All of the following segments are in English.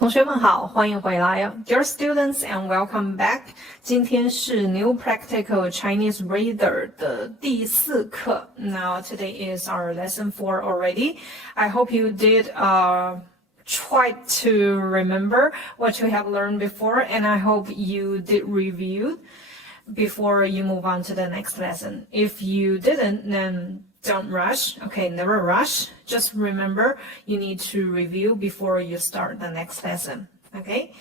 同学们好，欢迎回来哦 Dear students and welcome back. 今天是 New Practical Chinese Reader 的第4课。Now today is our lesson 4 already. I hope you did try to remember what you have learned before, and I hope you did review before you move on to the next lesson. If you didn't, then don't rush. Okay, never rush. Just remember you need to review before you start the next lesson. Okay?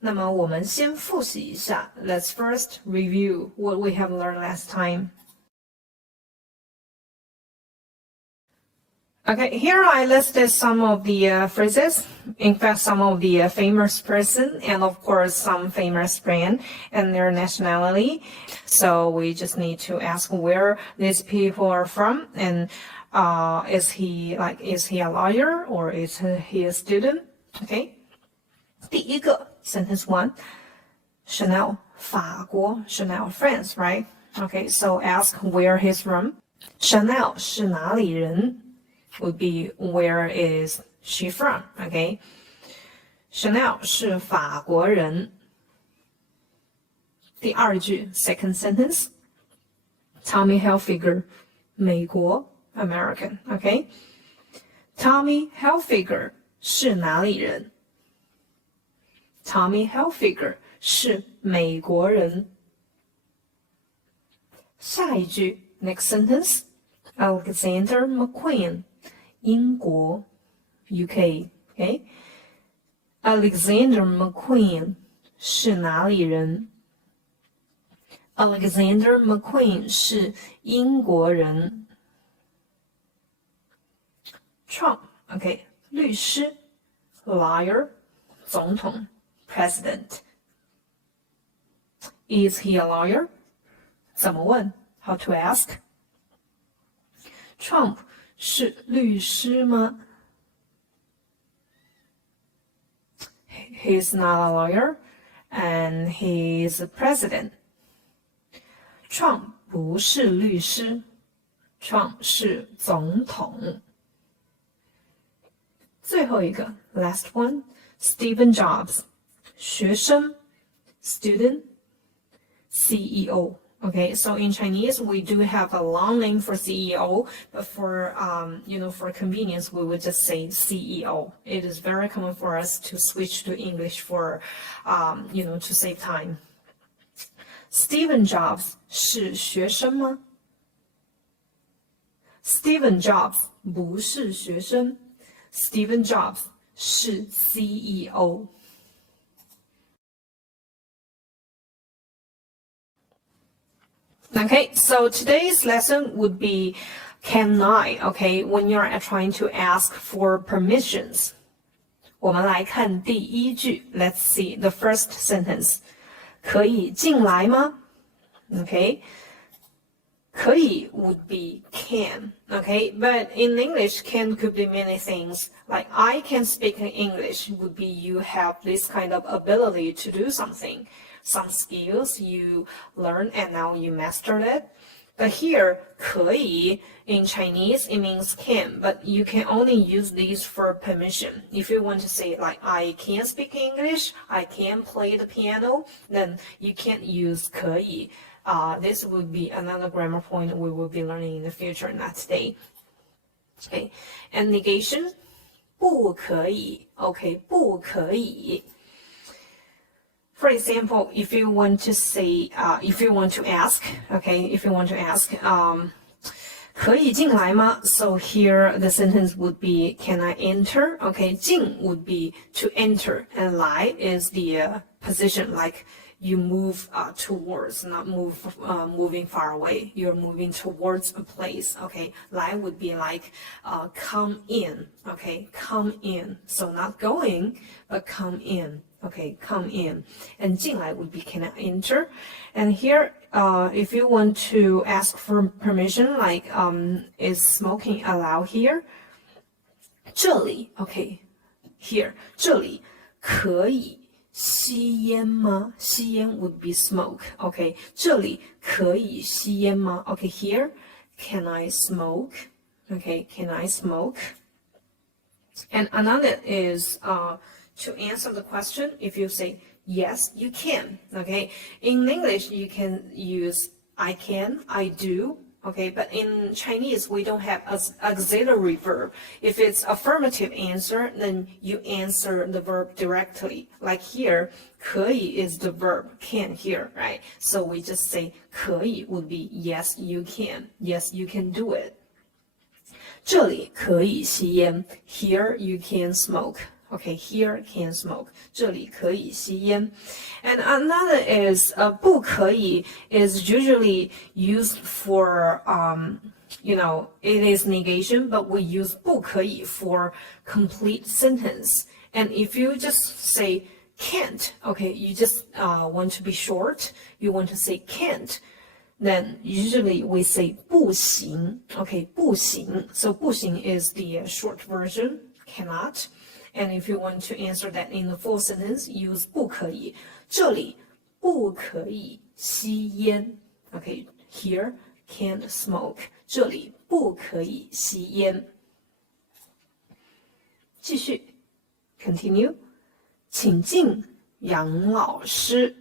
那么我们先复习一下. Let's first review what we have learned last time. Okay, here I listed some of the phrases, in fact some of the famous person and of course some famous brand and their nationality. So we just need to ask where these people are from and is he a lawyer or is he a student? Okay. 第一个 sentence 1, Chanel 法国 Chanel France, right? Okay, so ask where he's from. Chanel 是哪里人？would be where is she from, okay? Chanel 是法国人。第二句 second sentence, Tommy Hilfiger 美国 American, okay? Tommy Hilfiger 是哪里人？ Tommy Hilfiger 是美国人。下一句 next sentence, Alexander McQueen英国 UK, okay? Alexander McQueen 是哪里人？ Alexander McQueen 是英国人。Trump, okay, 律师 liar 总统 president. Is he a lawyer? 怎么问 How to ask? Trump是律师吗？ He's not a lawyer and he's a president. Trump 不是律师 Trump 是总统。最后一个 last one, Stephen Jobs 学生 student, CEO. Okay, so in Chinese, we do have a long name for CEO, but for, for convenience, we would just say CEO. It is very common for us to switch to English for, to save time. Stephen Jobs 是学生吗？ Stephen Jobs 不是学生 Stephen Jobs 是 CEO。Okay, so today's lesson would be can I, okay, when you're trying to ask for permissions. 我们来看第一句 Let's see the first sentence. 可以进来吗 Okay, 可以 would be can, okay, but in English can could be many things. Like I can speak in English would be you have this kind of ability to do something. Some skills you learn and now you mastered it. But here, 可以 in Chinese, it means can, but you can only use these for permission. If you want to say like, I can speak English, I can play the piano, then you can't use 可以. This would be another grammar point we will be learning in the future, not today. Okay, and negation, 不可以 okay, 不可以 For example, if you want to say, if you want to ask, okay, if you want to ask, 可以进来吗? So here the sentence would be, can I enter? Okay, 进 would be to enter, and 来 is the position, like you move towards, not moving far away. You're moving towards a place. Okay, 来 would be like come in. Okay, come in. So not going, but come in. Okay, come in. And 进来 would be can I enter? And here, if you want to ask for permission, like is smoking allowed here? 这里 okay, here 这里可以吸烟吗？吸烟 would be smoke. Okay, 这里可以吸烟吗？ Okay, here can I smoke? Okay, can I smoke? And another is to answer the question, if you say yes, you can. Okay, in English you can use I can, I do. Okay, but in Chinese we don't have auxiliary verb. If it's affirmative answer, then you answer the verb directly. Like here, 可以 is the verb, can here, right? So we just say 可以 would be yes, you can. Yes, you can do it. 这里可以吸烟 Here you can smoke. Okay, here can smoke. 这里可以吸烟 And another is 不可以 is usually used for it is negation, but we use 不可以 for complete sentence. And if you just say can't, okay, you just want to be short, you want to say can't, then usually we say 不行 Okay, 不行 So 不行 is the short version, cannot. And if you want to answer that in the full sentence, use 不可以这里不可以吸烟 Okay, here can't smoke 这里不可以吸烟继续 Continue 请进杨老师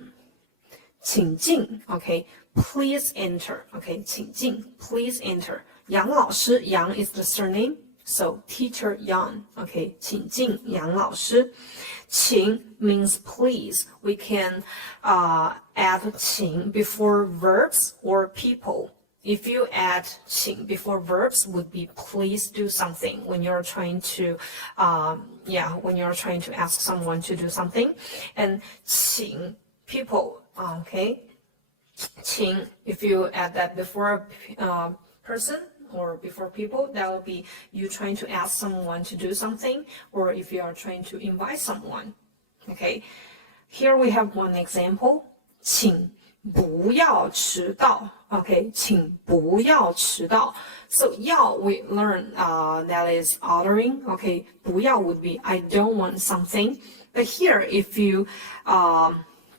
请进 Okay, please enter Okay, 请进 please enter 杨老师杨 is the surname So teacher Yang, okay, 请进杨老师。请 means please. We can add 请 before verbs or people. If you add 请 before verbs, would be please do something when you're trying to, when you're trying to ask someone to do something. And 请 people, okay, 请 if you add that before a person. Or before people, that will be you trying to ask someone to do something, or if you are trying to invite someone. Okay, here we have one example. 请不要迟到 Okay, 请不要迟到 So 要 we learn that is ordering. Okay, 不要 would be I don't want something. But here, if you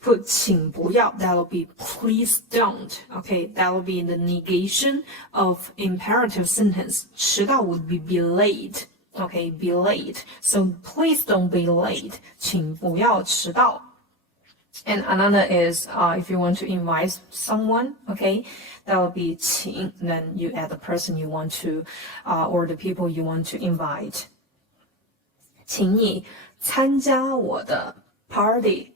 put 请不要 that will be please don't. Okay, that will be the negation of imperative sentence. 迟到 would be late. Okay, be late. So please don't be late. 请不要迟到 And another is if you want to invite someone, okay, that will be 请 then you add the person you want to or the people you want to invite. 请你参加我的 party.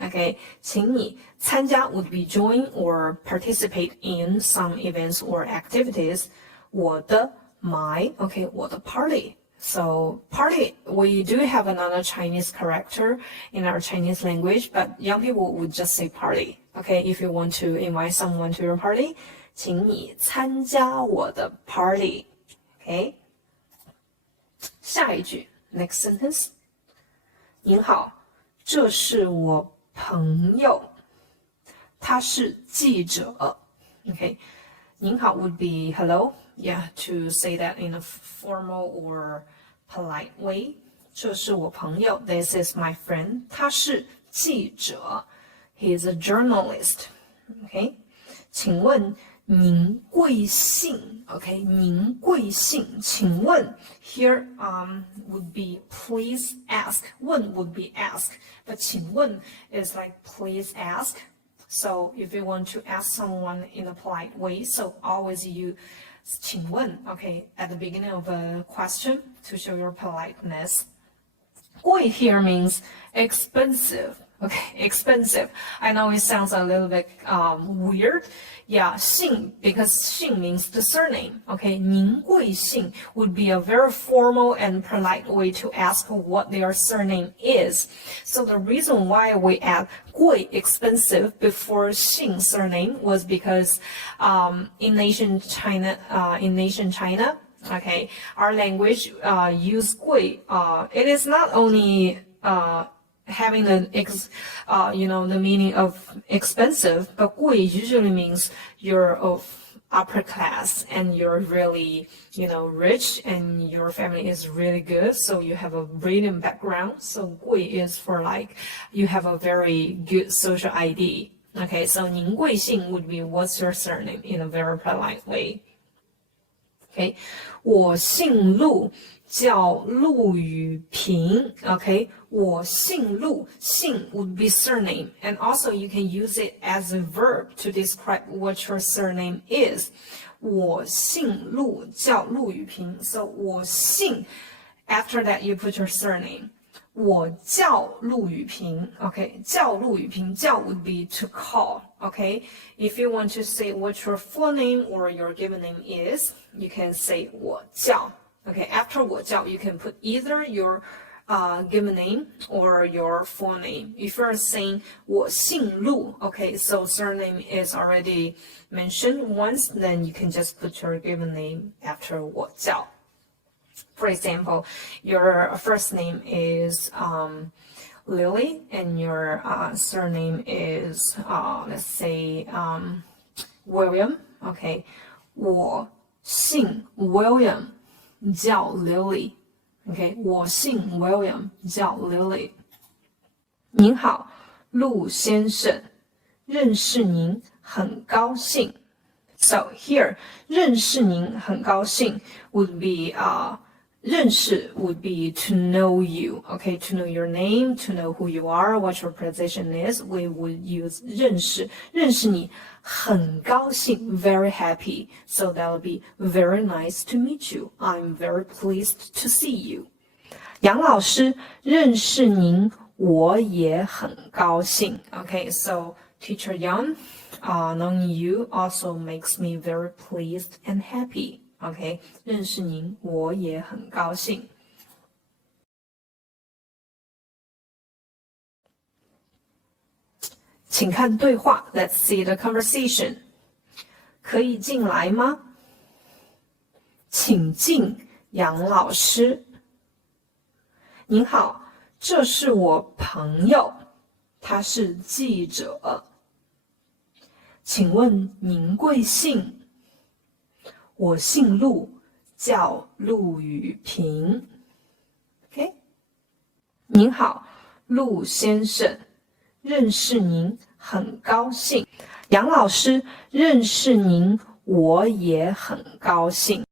Okay, 请你参加 would be join or participate in some events or activities. 我的 my, okay, 我的 party. So party, we do have another Chinese character in our Chinese language, but young people would just say party. Okay, if you want to invite someone to your party, 请你参加我的 party. Okay, 下一句 next sentence. 您好，这是我朋友，他是记者。Okay, 您好 would be hello. Yeah, to say that in a formal or polite way. 这是我朋友 This is my friend. 他是记者 He is a journalist. Okay, 请问您贵姓 Okay, 您贵姓请问 Here would be please ask. 问 would be ask. But 请问 is like please ask. So if you want to ask someone in a polite way, so always you 请问 okay, at the beginning of a question to show your politeness. 贵 here means expensive. Okay, expensive. I know it sounds a little bit weird. Yeah, 姓 because 姓 means the surname. Okay, 您贵姓 would be a very formal and polite way to ask what their surname is. So the reason why we add 贵 expensive before 姓 surname was because in ancient China, okay, our language use 贵. It is not only having the the meaning of expensive, but 贵 usually means you're of upper class and you're really rich and your family is really good, so you have a brilliant background. So 贵 is for like you have a very good social ID. Okay, so 您贵姓 would be what's your surname in a very polite way. Okay, 我姓陆叫陆雨平 okay 我姓陆姓 would be surname and also you can use it as a verb to describe what your surname is 我姓陆叫陆雨平 so 我姓 after that you put your surname 我叫陆雨平 okay 叫陆雨平叫 would be to call okay if you want to say what your full name or your given name is you can say 我叫Okay, after 我叫, you can put either your given name or your full name. If you're saying 我姓陆, okay, so surname is already mentioned once, then you can just put your given name after 我叫. For example, your first name is Lily and your surname is, let's say, William. Okay, 我姓 William.叫 Lily OK 我姓 William 叫 Lily 您好陆先生认识您很高兴 So here 认识您很高兴 would be 认识 would be to know you okay to know your name to know who you are what your position is we would use 认识认识你很高兴 very happy so that would be very nice to meet you I'm very pleased to see you 杨老师认识您我也很高兴 okay so teacher Yang knowing you also makes me very pleased and happy OK 认识您我也很高兴请看对话 Let's see the conversation 可以进来吗请进杨老师您好这是我朋友他是记者请问您贵姓我姓陆叫陆雨平 OK 您好陆先生认识您很高兴杨老师认识您我也很高兴